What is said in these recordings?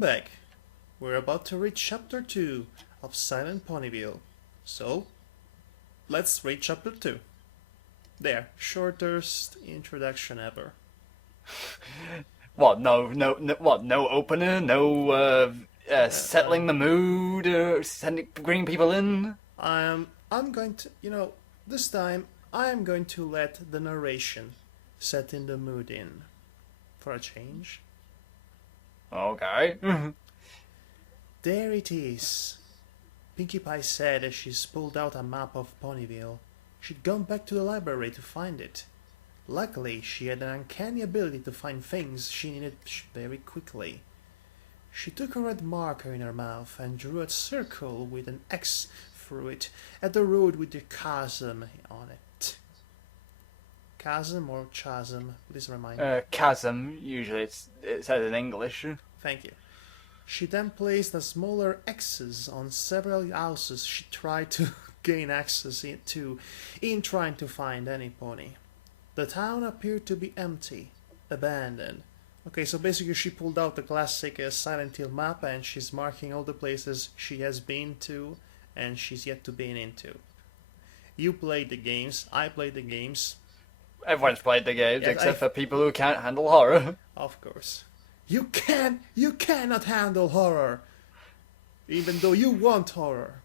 Welcome back. We're about to read chapter 2 of Silent Ponyville. So, let's read chapter 2. There, shortest introduction ever. What? No opener? No settling the mood? Bringing people in? I'm going to, this time I'm going to let the narration set in the mood in. For a change. Okay. There it is, Pinkie Pie said as she pulled out a map of Ponyville. She'd gone back to the library to find it. Luckily, she had an uncanny ability to find things she needed very quickly. She took a red marker in her mouth and drew a circle with an X through it at the road with the chasm on it. Chasm or chasm? Please remind me. Chasm, usually it says in English. Thank you. She then placed a smaller X's on several houses she tried to gain access to in trying to find any pony. The town appeared to be empty, abandoned. Okay, so basically she pulled out the classic Silent Hill map and she's marking all the places she has been to and she's yet to be into. You played the games, I played the games. Everyone's played the games except for people who can't handle horror. Of course. You cannot handle horror. Even though you want horror.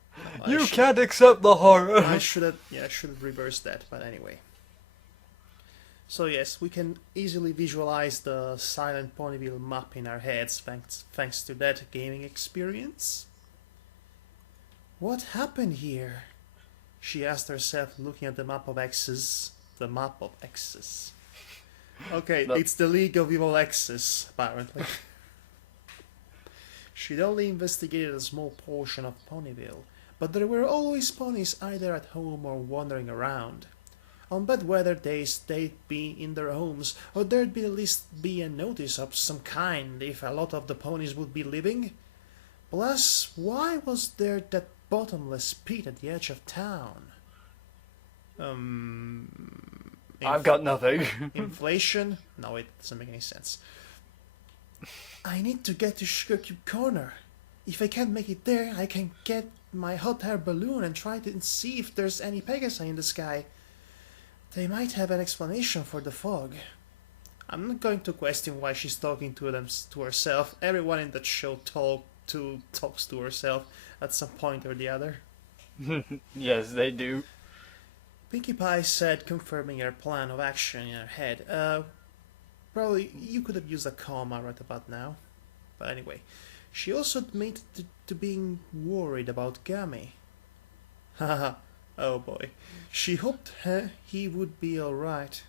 You can't accept the horror. I should have reversed that, but anyway. So yes, we can easily visualize the Silent Ponyville map in our heads thanks to that gaming experience. What happened here? She asked herself, looking at the map of X's. The map of X's. Okay, it's the League of Evil X's, apparently. She'd only investigated a small portion of Ponyville, but there were always ponies either at home or wandering around. On bad weather days, they'd be in their homes, or there'd be at least be a notice of some kind if a lot of the ponies would be living. Plus, why was there that bottomless pit at the edge of town? I've got nothing. Inflation? No, it doesn't make any sense. I need to get to Sugar Cube Corner. If I can't make it there, I can get my hot air balloon and try to see if there's any Pegasi in the sky. They might have an explanation for the fog. I'm not going to question why she's talking to herself. Everyone in that show talks to herself at some point or the other. Yes, they do. Pinkie Pie said, confirming her plan of action in her head. Probably you could have used a comma right about now. But anyway, she also admitted to being worried about Gummy. Haha, oh boy. She hoped he would be alright.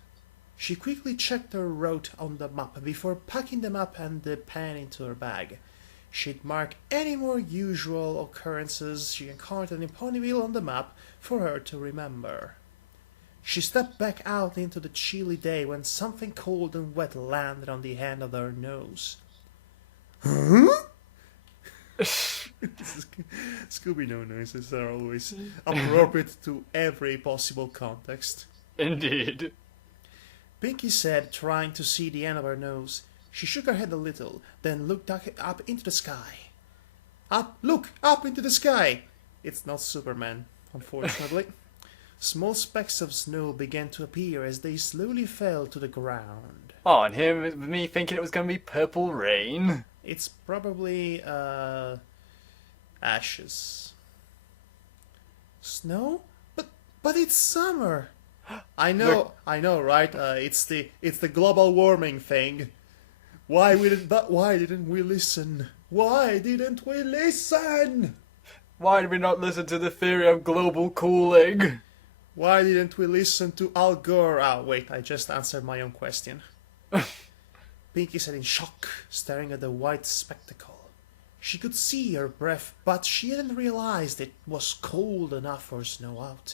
She quickly checked her route on the map before packing the map and the pen into her bag. She'd mark any more usual occurrences she encountered in Ponyville on the map for her to remember. She stepped back out into the chilly day when something cold and wet landed on the end of her nose. Huh? Scooby-Doo noises are always appropriate to every possible context. Indeed. Pinkie said, trying to see the end of her nose. She shook her head a little, then looked up into the sky. Look, up into the sky! It's not Superman, unfortunately. Small specks of snow began to appear as they slowly fell to the ground. Oh, and here with me thinking it was going to be purple rain. It's probably, ashes. Snow? But it's summer! I know, right? It's the global warming thing. Why didn't we listen? Why didn't we listen? Why did we not listen to the theory of global cooling? Why didn't we listen to Al Gore? Ah, wait, I just answered my own question. Pinkie said in shock, staring at the white spectacle. She could see her breath, but she hadn't realized it was cold enough for snow out.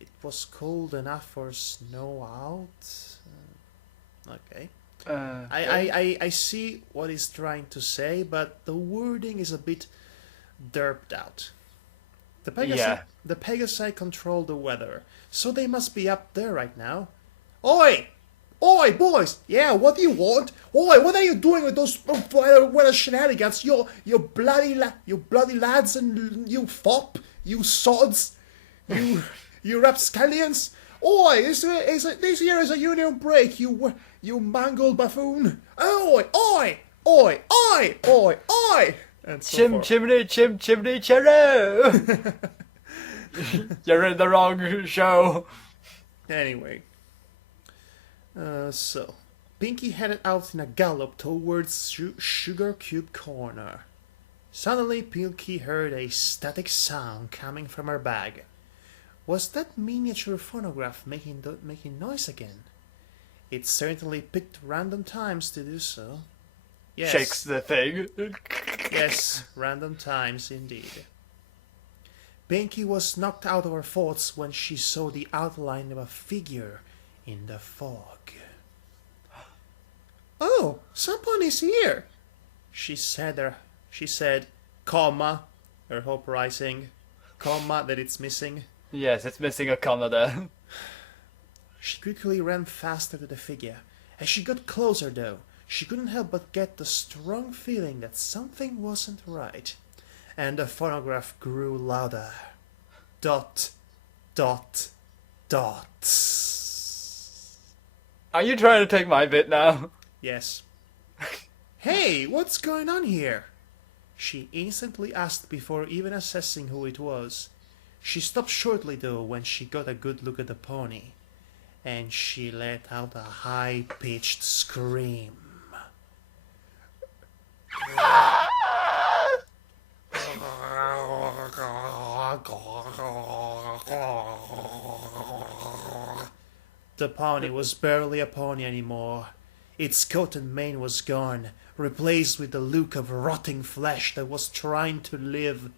It was cold enough for snow out? Okay. I see what he's trying to say, but the wording is a bit derped out. The Pegasi control the weather, so they must be up there right now. Oi! Oi, boys! Yeah, what do you want? Oi, what are you doing with those weather shenanigans? You bloody lads and you fop, you sods, you you rapscallions! Oi, this here is a union break, you mangled buffoon! Oi, oi, oi, oi, oi, oi! And so forth. Chimney, chimney, churro! You're in the wrong show. Anyway, so Pinky headed out in a gallop towards Sugar Cube Corner. Suddenly, Pinky heard a static sound coming from her bag. Was that miniature phonograph making noise again? It certainly picked random times to do so. Yes. Shakes the thing. Yes, random times indeed. Pinky was knocked out of her thoughts when she saw the outline of a figure in the fog. Oh, someone is here, she said, comma, her hope rising, comma that it's missing. Yes, it's missing a comma there. She quickly ran faster to the figure. As she got closer, though, she couldn't help but get the strong feeling that something wasn't right. And the phonograph grew louder. Dot, dot, dot. Are you trying to take my bit now? Yes. Hey, what's going on here? She instantly asked before even assessing who it was. She stopped shortly, though, when she got a good look at the pony. And she let out a high-pitched scream. The pony was barely a pony anymore. Its coat and mane was gone, replaced with the look of rotting flesh that was trying to live.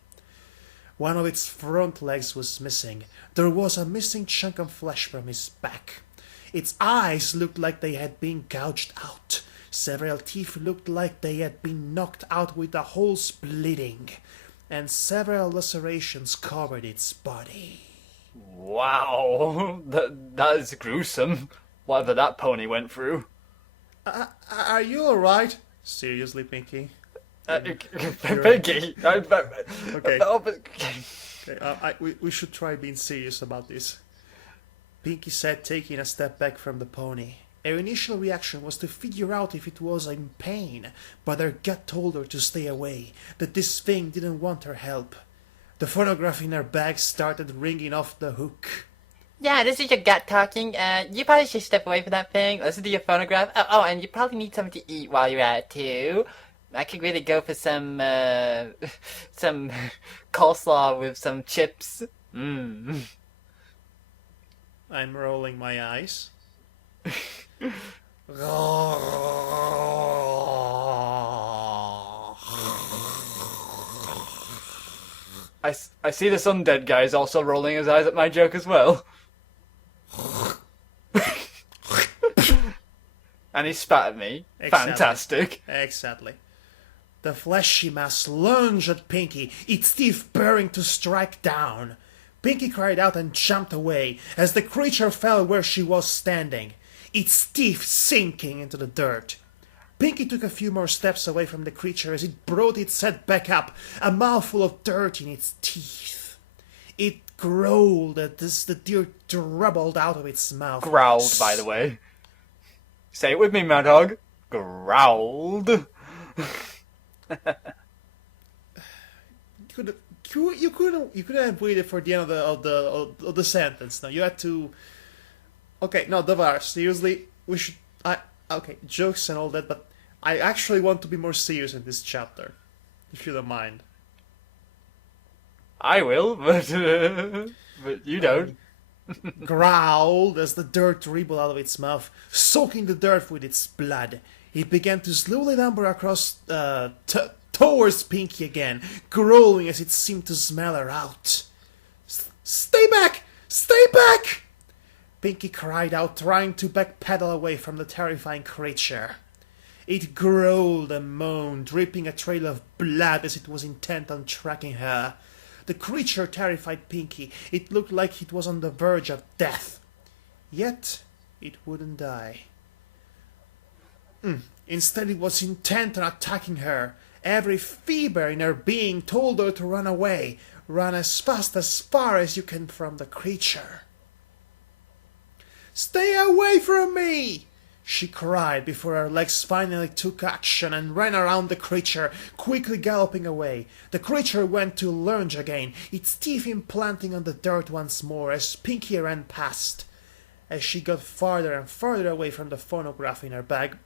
One of its front legs was missing. There was a missing chunk of flesh from his back. Its eyes looked like they had been gouged out. Several teeth looked like they had been knocked out with the holes bleeding. And several lacerations covered its body. Wow, that is gruesome. Whatever that pony went through. Are you alright? Seriously, Pinky? Pinky. Okay. Okay. We should try being serious about this. Pinky said, taking a step back from the pony. Her initial reaction was to figure out if it was in pain, but her gut told her to stay away, that this thing didn't want her help. The phonograph in her bag started ringing off the hook. Yeah, this is your gut talking. You probably should step away from that thing. Listen to your phonograph. Oh, and you probably need something to eat while you're at it too. I could really go for some coleslaw with some chips. Mmm. I'm rolling my eyes. I see this undead guy is also rolling his eyes at my joke as well. And he spat at me. Exactly. Fantastic. Exactly. The fleshy mass lunged at Pinky, its teeth baring to strike down. Pinky cried out and jumped away as the creature fell where she was standing, its teeth sinking into the dirt. Pinky took a few more steps away from the creature as it brought its head back up, a mouthful of dirt in its teeth. It growled as the dirt dribbled out of its mouth. Growled, by the way. Say it with me, Madhog. Growled. You couldn't have waited for the end of the sentence. No, you had to. Okay, no, Davar. Seriously, we should. Okay, jokes and all that, but I actually want to be more serious in this chapter, if you don't mind. I will, but you don't. Growled as the dirt dribbled out of its mouth, soaking the dirt with its blood. It began to slowly lumber across towards Pinky again, growling as it seemed to smell her out. Stay back! Stay back! Pinky cried out, trying to backpedal away from the terrifying creature. It growled and moaned, dripping a trail of blood as it was intent on tracking her. The creature terrified Pinky. It looked like it was on the verge of death. Yet, it wouldn't die. Instead, it was intent on attacking her. Every fiber in her being told her to run away. Run as far as you can from the creature. Stay away from me! She cried before her legs finally took action and ran around the creature, quickly galloping away. The creature went to lunge again, its teeth implanting on the dirt once more as Pinky ran past. As she got farther and farther away from the phonograph in her bag,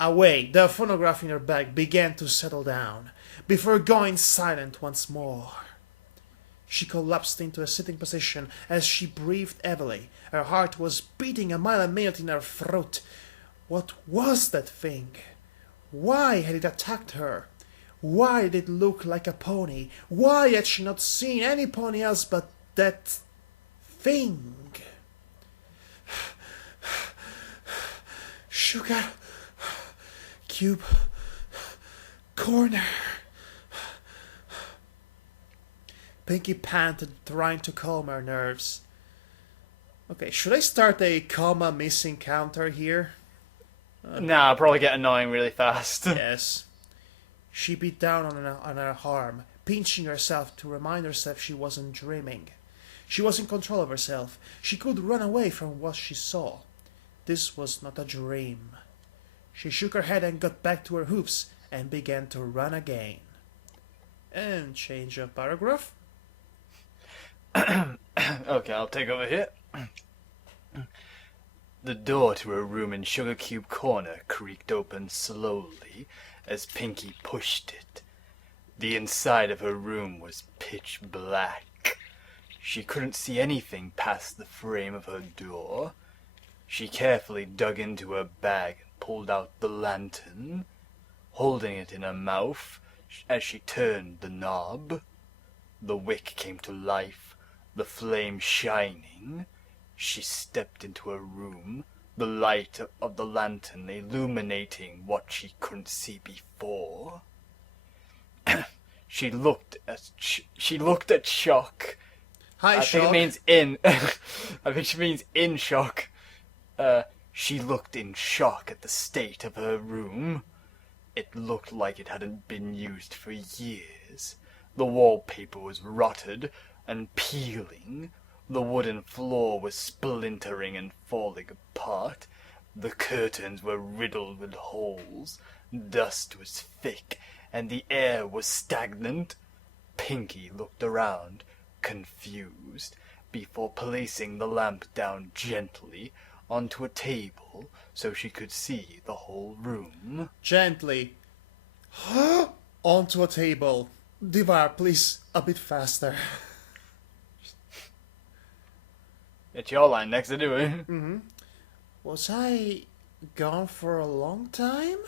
the phonograph in her bag began to settle down, before going silent once more. She collapsed into a sitting position as she breathed heavily. Her heart was beating a mile a minute in her throat. What was that thing? Why had it attacked her? Why did it look like a pony? Why had she not seen any pony else but that thing? Sugar cube corner. Pinky panted, trying to calm her nerves. Okay, should I start a comma missing counter here? Nah, I'll probably get annoying really fast. Yes. She beat down on her arm, pinching herself to remind herself she wasn't dreaming. She was in control of herself. She could run away from what she saw. This was not a dream. She shook her head and got back to her hooves and began to run again. And change of paragraph. Okay, I'll take over here. The door to her room in Sugar Cube Corner creaked open slowly as Pinky pushed it. The inside of her room was pitch black. She couldn't see anything past the frame of her door. She carefully dug into her bag and pulled out the lantern, holding it in her mouth as she turned the knob. The wick came to life, the flame shining. She stepped into her room, the light of the lantern illuminating what she couldn't see before. She looked at Shock. Hi, I Shock. think it means in. I think she means in shock. She looked in shock at the state of her room. It looked like it hadn't been used for years. The wallpaper was rotted and peeling. The wooden floor was splintering and falling apart. The curtains were riddled with holes. Dust was thick, and the air was stagnant. Pinky looked around, confused, before placing the lamp down gently onto a table so she could see the whole room. Gently. Onto a table. Divar, please, a bit faster. It's your line next anyway. Was I gone for a long time?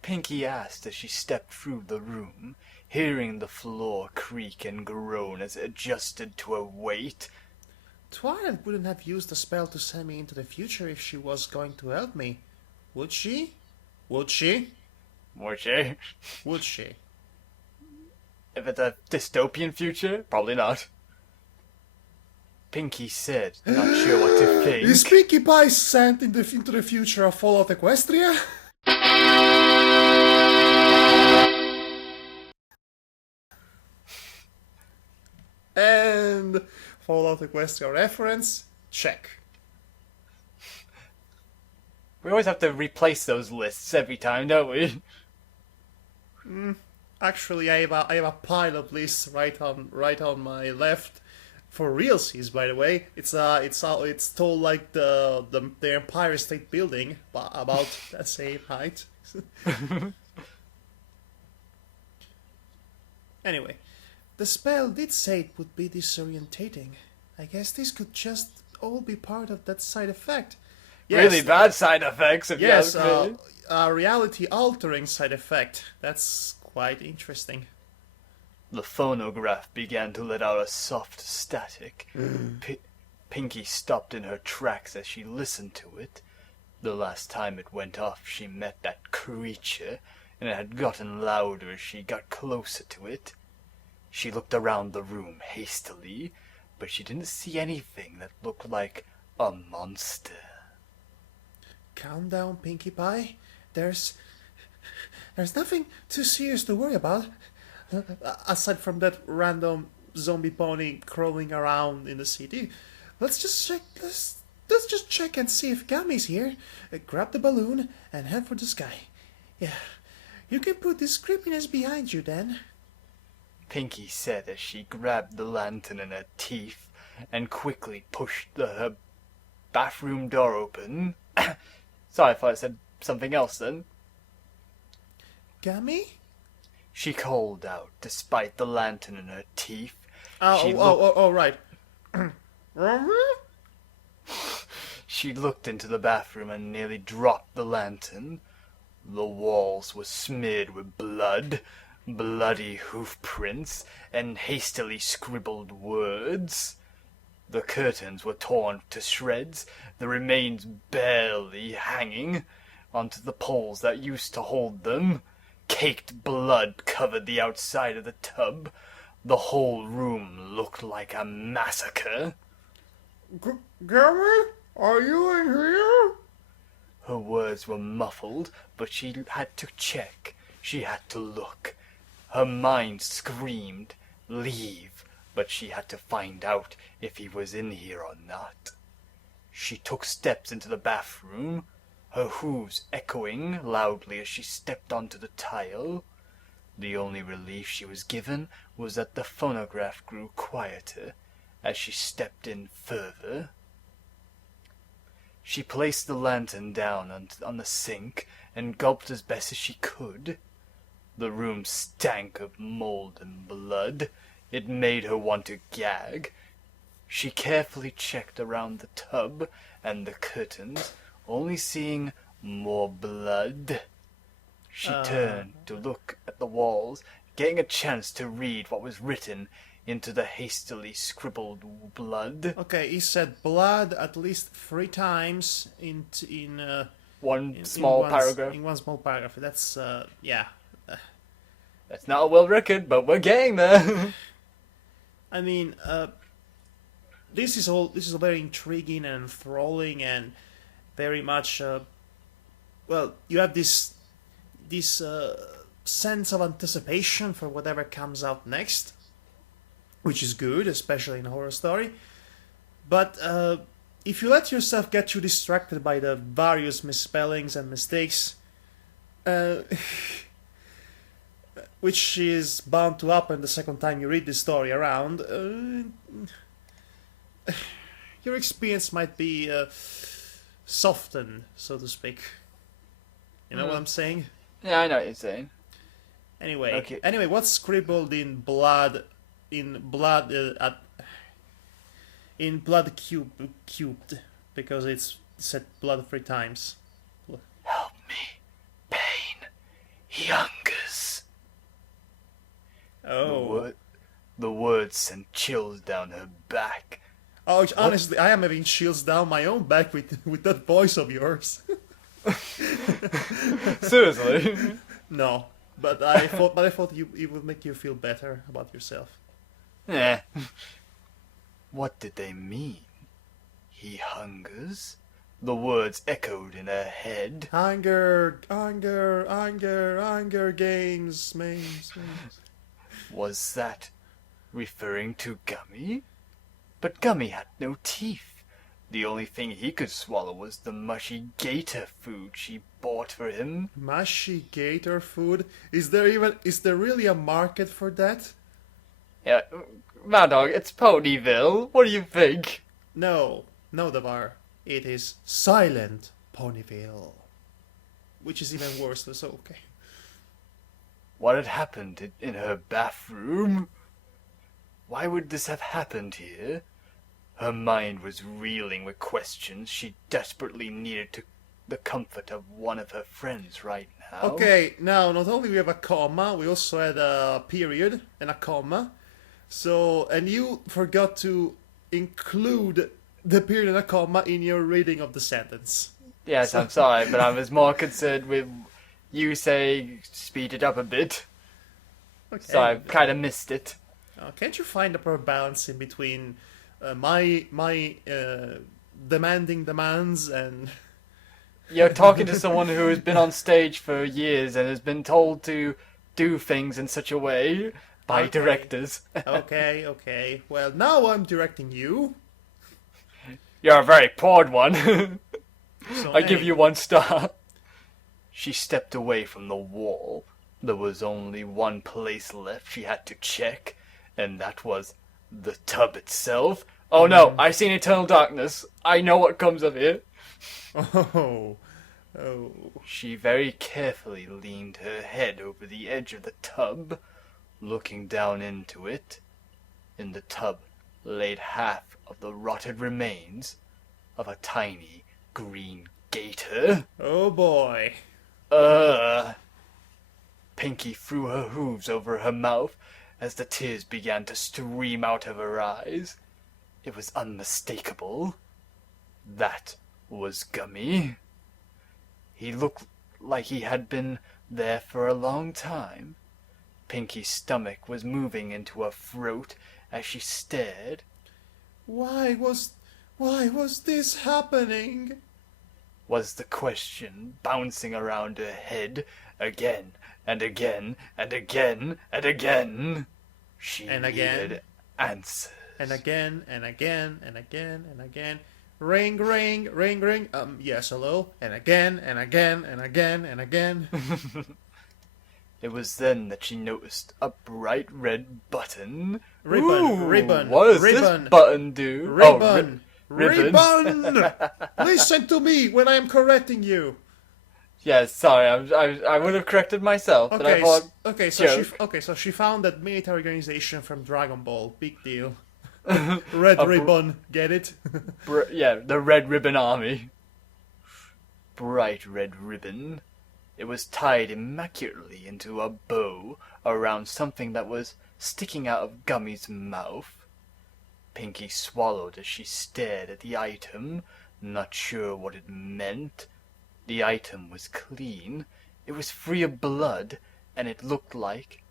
Pinky asked as she stepped through the room, hearing the floor creak and groan as it adjusted to her weight. Twilight wouldn't have used the spell to send me into the future if she was going to help me. Would she? Would she? Would she? Would she? If it's a dystopian future, probably not. Pinky said, not sure what to think. Is Pinkie Pie sent into the future of Fallout Equestria? And Fallout Equestria reference, check. We always have to replace those lists every time, don't we? Actually, I have a pile of lists right on my left for realsies. By the way, it's told like the Empire State Building, but about the same height. Anyway, the spell did say it would be disorientating. I guess this could just all be part of that side effect. Really bad side effects, if Yes, you ask me. a reality-altering side effect. That's quite interesting. The phonograph began to let out a soft static. Pinky stopped in her tracks as she listened to it. The last time it went off, she met that creature, and it had gotten louder as she got closer to it. She looked around the room hastily, but she didn't see anything that looked like a monster. calm down, Pinkie Pie. There's nothing too serious to worry about, aside from that random zombie pony crawling around in the city. Let's just check. Let's just check and see if Gammy's here. Grab the balloon and head for the sky. Yeah, you can put this creepiness behind you then. Pinky said as she grabbed the lantern in her teeth and quickly pushed her bathroom door open. Sorry if I said something else then. Gammy? She called out, despite the lantern in her teeth. Right. She looked into the bathroom and nearly dropped the lantern. The walls were smeared with blood, bloody hoof prints, and hastily scribbled words. The curtains were torn to shreds, the remains barely hanging onto the poles that used to hold them. Caked blood covered the outside of the tub. The whole room looked like a massacre. Gammy? Are you in here? Her words were muffled, but she had to check. She had to look. Her mind screamed, leave, but she had to find out if he was in here or not. She took steps into the bathroom, her hooves echoing loudly as she stepped onto the tile. The only relief she was given was that the phonograph grew quieter as she stepped in further. She placed the lantern down on the sink and gulped as best as she could. The room stank of mold and blood. It made her want to gag. She carefully checked around the tub and the curtains, only seeing more blood. She turned to look at the walls, getting a chance to read what was written into the hastily scribbled blood. Okay, he said blood at least 3 times one small paragraph. In one small paragraph. That's yeah. That's not a world record, but we're getting there. I mean, this is very intriguing and enthralling and very much. Well, you have this sense of anticipation for whatever comes out next, which is good, especially in a horror story. But if you let yourself get too distracted by the various misspellings and mistakes, which is bound to happen the second time you read this story around, your experience might be softened, so to speak. You know what I'm saying? Yeah, I know what you're saying. Anyway, what's scribbled in blood? In blood cubed, because it's said blood 3 times. Help me, pain. He hungers. Oh. The words sent chills down her back. Oh, honestly, I am having chills down my own back with that voice of yours. Seriously? No, but I thought it would make you feel better about yourself. Yeah. What did they mean? He hungers? The words echoed in her head. Hunger games. Was that referring to Gummy? But Gummy had no teeth. The only thing he could swallow was the mushy gator food she bought for him. Mushy gator food? Is there really a market for that? Yeah, Madhog, it's Ponyville. What do you think? No, Davar. It is silent Ponyville. Which is even worse, so okay. What had happened in her bathroom? Why would this have happened here? Her mind was reeling with questions. She desperately needed the comfort of one of her friends right now. Okay, now not only we have a comma, we also had a period and a comma. So, and you forgot to include the period and a comma in your reading of the sentence. Yes, I'm sorry, but I was more concerned with you saying speed it up a bit. Okay. So I kind of missed it. Can't you find a proper balance in between my demanding demands and You're talking to someone who has been on stage for years and has been told to do things in such a way by Okay. directors. Okay. Well, now I'm directing you. You're a very poor one. So, I give hey, you 1 star. She stepped away from the wall. There was only one place left she had to check, and that was the tub itself. Oh no, I seen eternal darkness. I know what comes of it. Oh. She very carefully leaned her head over the edge of the tub, looking down into it. In the tub laid half of the rotted remains of a tiny green gator. Oh boy. Pinky threw her hooves over her mouth as the tears began to stream out of her eyes. It was unmistakable. That was Gummy. He looked like he had been there for a long time. Pinky's stomach was moving into her throat as she stared. Why was this happening? Was the question bouncing around her head again and again and again and again. She And again. needed answers. And again, and again, and again, and again. Ring, ring, ring, ring. Yes, hello. And again, and again, and again, and again. It was then that she noticed a bright red button. Ribbon, ribbon, What does ribbon, this button do? Ribbon. ribbon. Ribbon! Listen to me when I am correcting you. Yeah, sorry, I would have corrected myself, but I Okay, thought so she found that military organization from Dragon Ball. Big deal. Red ribbon, get it? the Red Ribbon Army. Bright red ribbon. It was tied immaculately into a bow around something that was sticking out of Gummy's mouth. Pinky swallowed as she stared at the item, not sure what it meant. The item was clean, it was free of blood, and it looked like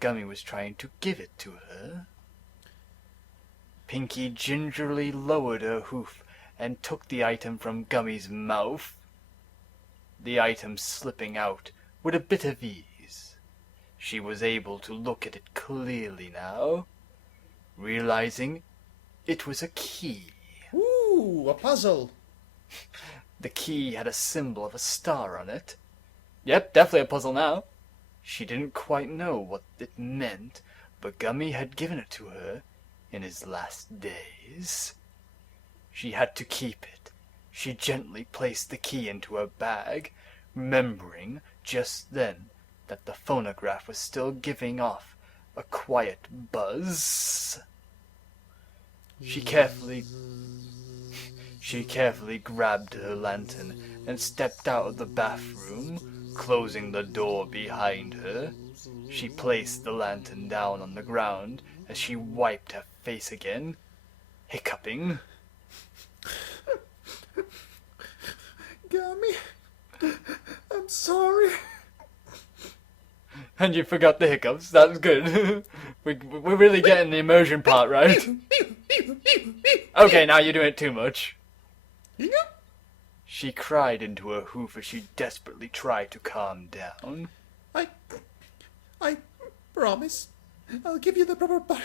Gummy was trying to give it to her. Pinky gingerly lowered her hoof and took the item from Gummy's mouth, the item slipping out with a bit of ease. She was able to look at it clearly now, realizing it was a key. Ooh, a puzzle. The key had a symbol of a star on it. Yep, definitely a puzzle now. She didn't quite know what it meant, but Gummy had given it to her in his last days. She had to keep it. She gently placed the key into her bag, remembering just then that the phonograph was still giving off a quiet buzz. She carefully grabbed her lantern and stepped out of the bathroom, closing the door behind her. She placed the lantern down on the ground as she wiped her face again, hiccuping. Gummy, I'm sorry. And you forgot the hiccups. That was good. We're really getting the immersion part right. Okay, now you're doing it too much. She cried into her hoof as she desperately tried to calm down. I promise. I'll give you the proper burial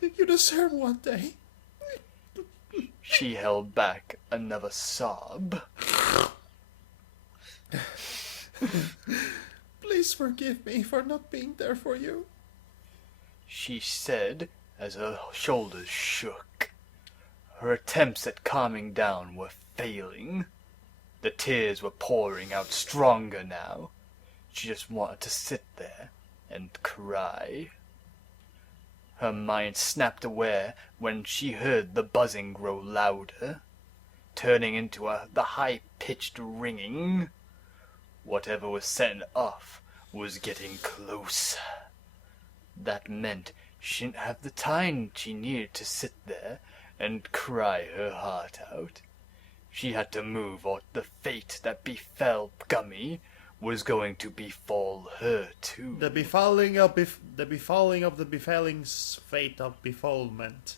you deserve one day. She held back another sob. Please forgive me for not being there for you. She said as her shoulders shook. Her attempts at calming down were failing. The tears were pouring out stronger now. She just wanted to sit there and cry. Her mind snapped aware when she heard the buzzing grow louder, turning into the high-pitched ringing. Whatever was setting off was getting closer. That meant she didn't have the time she needed to sit there and cry her heart out. She had to move, or the fate that befell Gummy was going to befall her too. The befalling of the befalling's fate of befallment.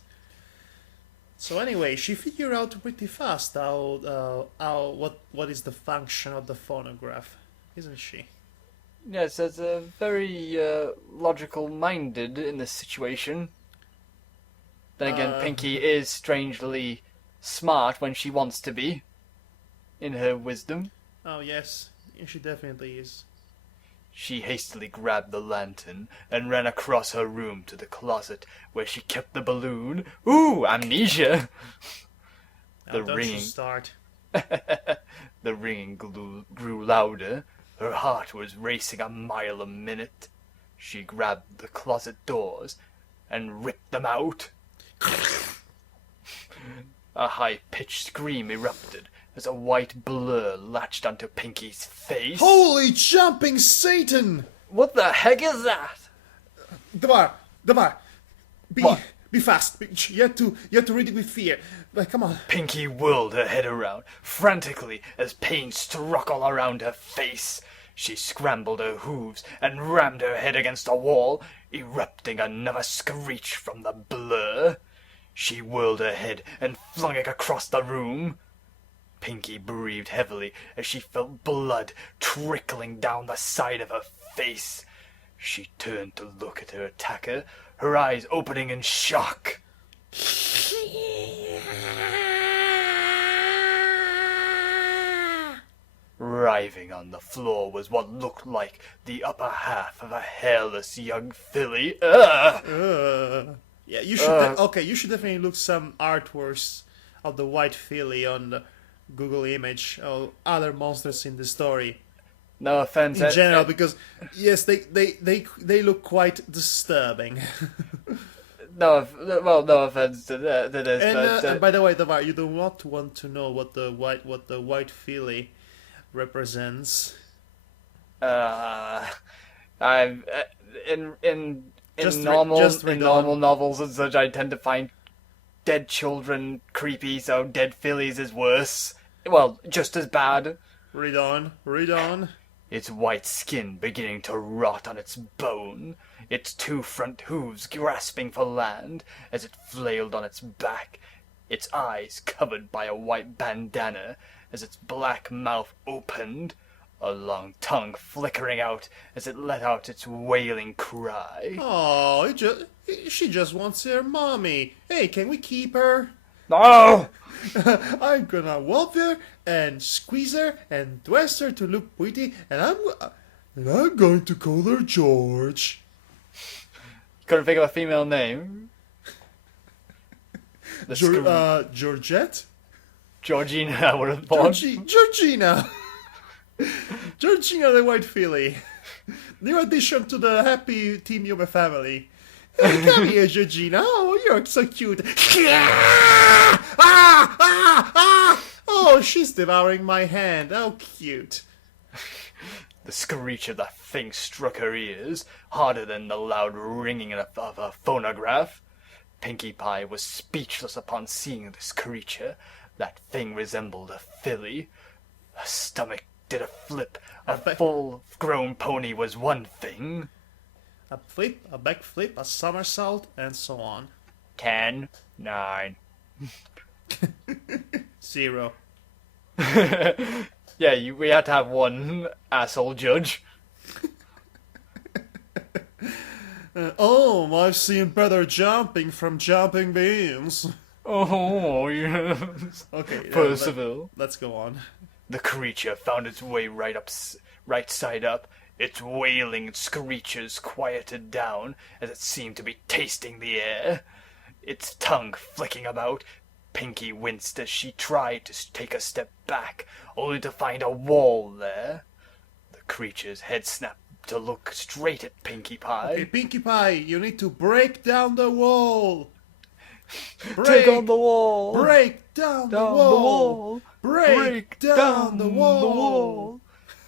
So anyway, she figured out pretty fast what is the function of the phonograph, isn't she? Yes, that's very logical-minded in this situation. Then again, Pinky is strangely smart when she wants to be, in her wisdom. Oh yes, she definitely is. She hastily grabbed the lantern and ran across her room to the closet where she kept the balloon. Ooh, amnesia! Now don't you start. The ringing grew louder. Her heart was racing a mile a minute. She grabbed the closet doors and ripped them out. A high-pitched scream erupted as a white blur latched onto Pinky's face. Holy jumping Satan! What the heck is that? Damar, What? be fast. You have to read it with fear. But come on. Pinky whirled her head around, frantically, as pain struck all around her face. She scrambled her hooves and rammed her head against a wall, erupting another screech from the blur. She whirled her head and flung it across the room. Pinky breathed heavily as she felt blood trickling down the side of her face. She turned to look at her attacker, her eyes opening in shock. Writhing on the floor was what looked like the upper half of a hairless young filly. Yeah, you should. You should definitely look some artworks of the white filly on the Google image or other monsters in the story No offense. in general, because yes, they look quite disturbing. No offense to this, And, but and by the way, Damar, you do not want to know what the white filly represents. I'm in Just read normal on. novels and such, I tend to find dead children creepy, so dead fillies is worse. Well, just as bad. Read on. Its white skin beginning to rot on its bone, its two front hooves grasping for land as it flailed on its back, its eyes covered by a white bandana as its black mouth opened, a long tongue flickering out as it let out its wailing cry. Oh, she just wants her mommy. Hey, can we keep her? No! I'm gonna walk her and squeeze her and twist her to look pretty, and I'm going to call her George. Couldn't think of a female name. Georgette? Georgina, I would have thought. Georgina! Georgina the White Filly. New addition to the happy Team Yuma family. Hey, come here, Georgina. Oh, you're so cute. Oh, she's devouring my hand. How cute. The screech of the thing struck her ears, harder than the loud ringing of a phonograph. Pinkie Pie was speechless upon seeing this creature. That thing resembled a filly. Her stomach did a flip. A full-grown pony was one thing. A flip, a backflip, a somersault, and so on. 10, 9. 0. Yeah, we had to have one asshole judge. Oh, I've seen better jumping from jumping beans. Oh, yes. Okay, Percival. let's go on. The creature found its way right side up. Its wailing screeches quieted down as it seemed to be tasting the air. Its tongue flicking about, Pinky winced as she tried to take a step back, only to find a wall there. The creature's head snapped to look straight at Pinkie Pie. Okay, Pinkie Pie, you need to break down the wall. Take on the wall. Break down the wall. Break down the wall.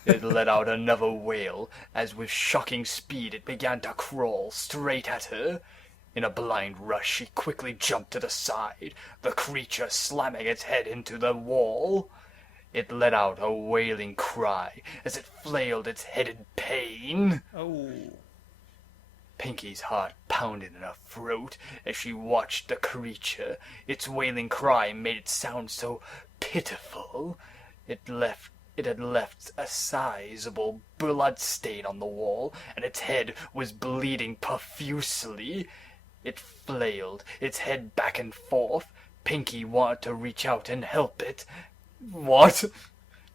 It let out another wail, as with shocking speed it began to crawl straight at her. In a blind rush, she quickly jumped to the side, the creature slamming its head into the wall. It let out a wailing cry as it flailed its head in pain. Oh. Pinky's heart pounded in her throat as she watched the creature. Its wailing cry made it sound so pitiful. It had left a sizable blood stain on the wall, and its head was bleeding profusely. It flailed its head back and forth. Pinky wanted to reach out and help it. What?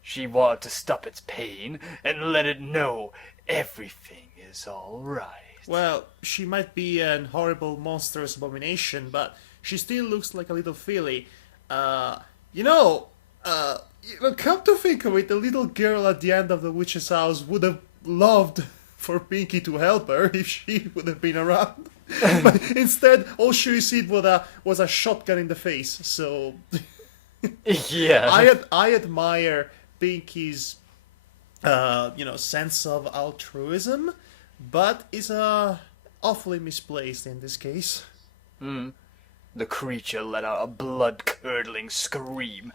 She wanted to stop its pain and let it know everything is all right. Well, she might be an horrible monstrous abomination, but she still looks like a little filly. Come to think of it, the little girl at the end of the witch's house would have loved for Pinky to help her if she would have been around. But instead, all she received was a shotgun in the face. So, Yeah. I admire Pinky's, sense of altruism, but it's awfully misplaced in this case. The creature let out a blood-curdling scream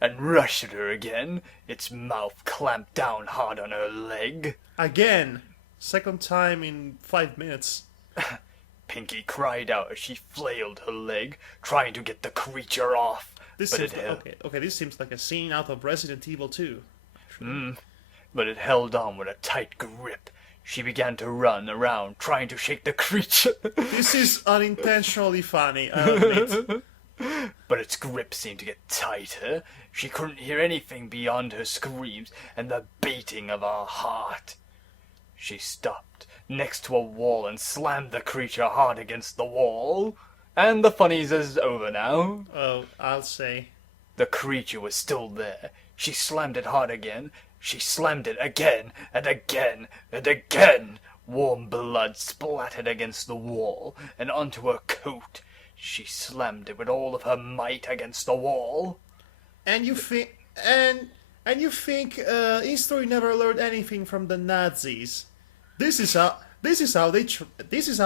and rushed at her again, its mouth clamped down hard on her leg. Again, second time in 5 minutes. Pinky cried out as she flailed her leg, trying to get the creature off. This but seems it held, this seems like a scene out of Resident Evil 2. but it held on with a tight grip. She began to run around, trying to shake the creature. This is unintentionally funny, I admit. But its grip seemed to get tighter. She couldn't hear anything beyond her screams and the beating of her heart. She stopped next to a wall and slammed the creature hard against the wall. And the funnies is over now. Oh, I'll say. The creature was still there. She slammed it hard again. She slammed it again and again and again. Warm blood splattered against the wall and onto her coat. She slammed it with all of her might against the wall. And you think history never learned anything from the Nazis. This is how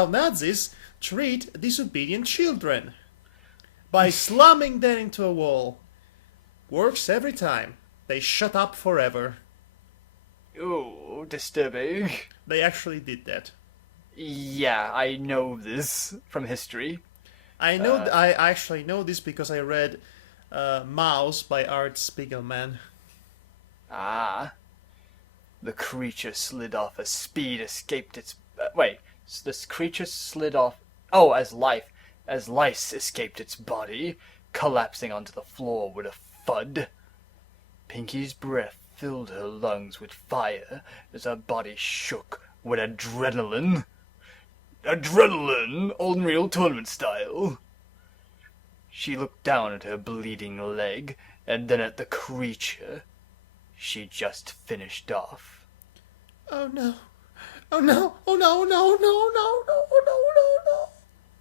Nazis treat disobedient children. By slamming them into a wall. Works every time. They shut up forever. Ooh, disturbing. They actually did that. Yeah, I know this from history. I actually know this because I read Mouse by Art Spiegelman. Ah. The creature slid off as speed escaped its... this creature slid off... Oh, as lice escaped its body, collapsing onto the floor with a thud. Pinky's breath filled her lungs with fire as her body shook with adrenaline. Adrenaline, Unreal Tournament style. She looked down at her bleeding leg, and then at the creature she just finished off. Oh no. Oh no. Oh no, no, no, no, no, no, no, no.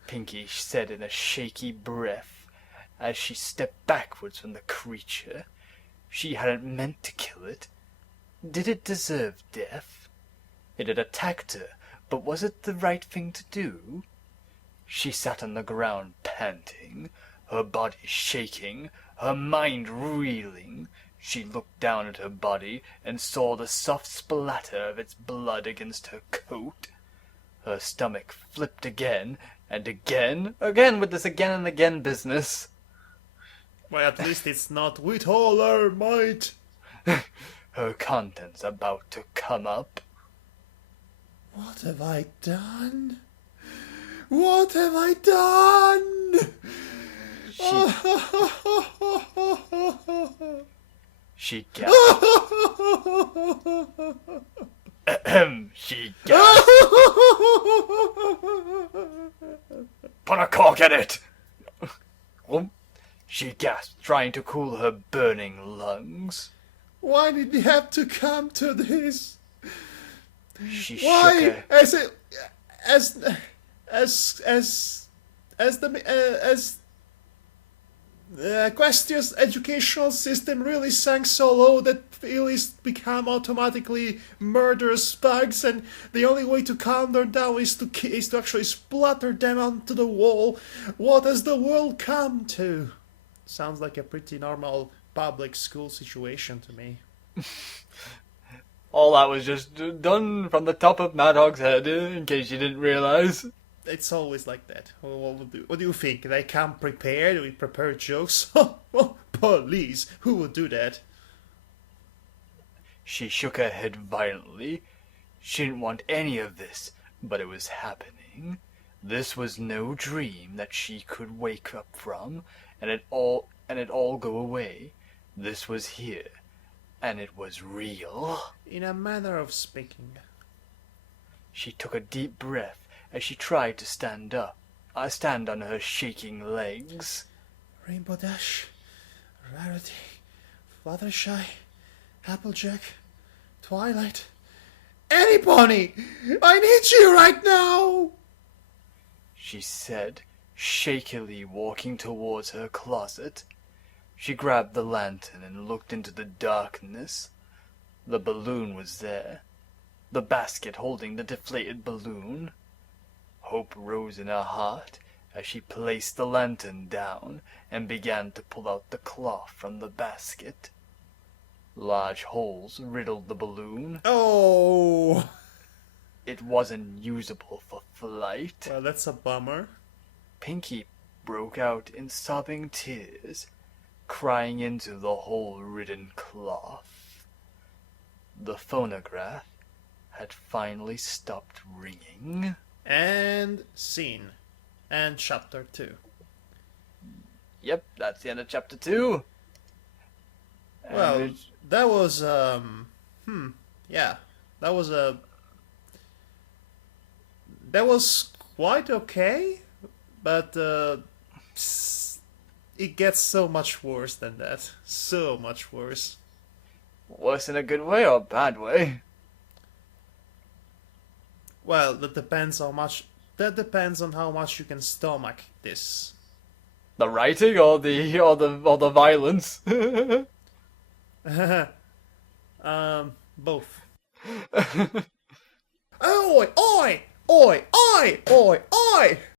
Pinky said in a shaky breath as she stepped backwards from the creature. She hadn't meant to kill it. Did it deserve death? It had attacked her, but was it the right thing to do? She sat on the ground panting, her body shaking, her mind reeling. She looked down at her body and saw the soft splatter of its blood against her coat. Her stomach flipped again and again with this again and again business. Well, at least it's not with all our might. Her contents about to come up. What have I done? What have I done? She gasped. She gasped. Put a cork in it! She gasped, trying to cool her burning lungs. Why did it have to come to this? She Why, shook her... Questia's educational system really sank so low that fillies become automatically murderous bugs, and the only way to calm them down is to actually splatter them onto the wall. What has the world come to? Sounds like a pretty normal public school situation to me. All that was just done from the top of Madhog's head, in case you didn't realize. It's always like that. What do you think? They come prepared with prepared jokes? Oh, police! Who would do that? She shook her head violently. She didn't want any of this, but it was happening. This was no dream that she could wake up from, and it all go away. This was here, and it was real. In a manner of speaking. She took a deep breath as she tried to stand up. Stand on her shaking legs. Rainbow Dash, Rarity, Fluttershy, Applejack, Twilight, any pony! I need you right now! She said, shakily walking towards her closet. She grabbed the lantern and looked into the darkness. The balloon was there, the basket holding the deflated balloon. Hope rose in her heart as she placed the lantern down and began to pull out the cloth from the basket. Large holes riddled the balloon. Oh! It wasn't usable for flight. Well, that's a bummer. Pinky broke out in sobbing tears, crying into the hole-ridden cloth. The phonograph had finally stopped ringing. And scene. And chapter 2. Yep, that's the end of chapter 2. And Well, there's- that was, yeah. That was quite okay, but, it gets so much worse than that. So much worse. worse in a good way or a bad way? Well, that depends how much. That depends on how much you can stomach this. The writing or the violence? Both. Oi! Oi! Oi! Oi! Oi! Oi!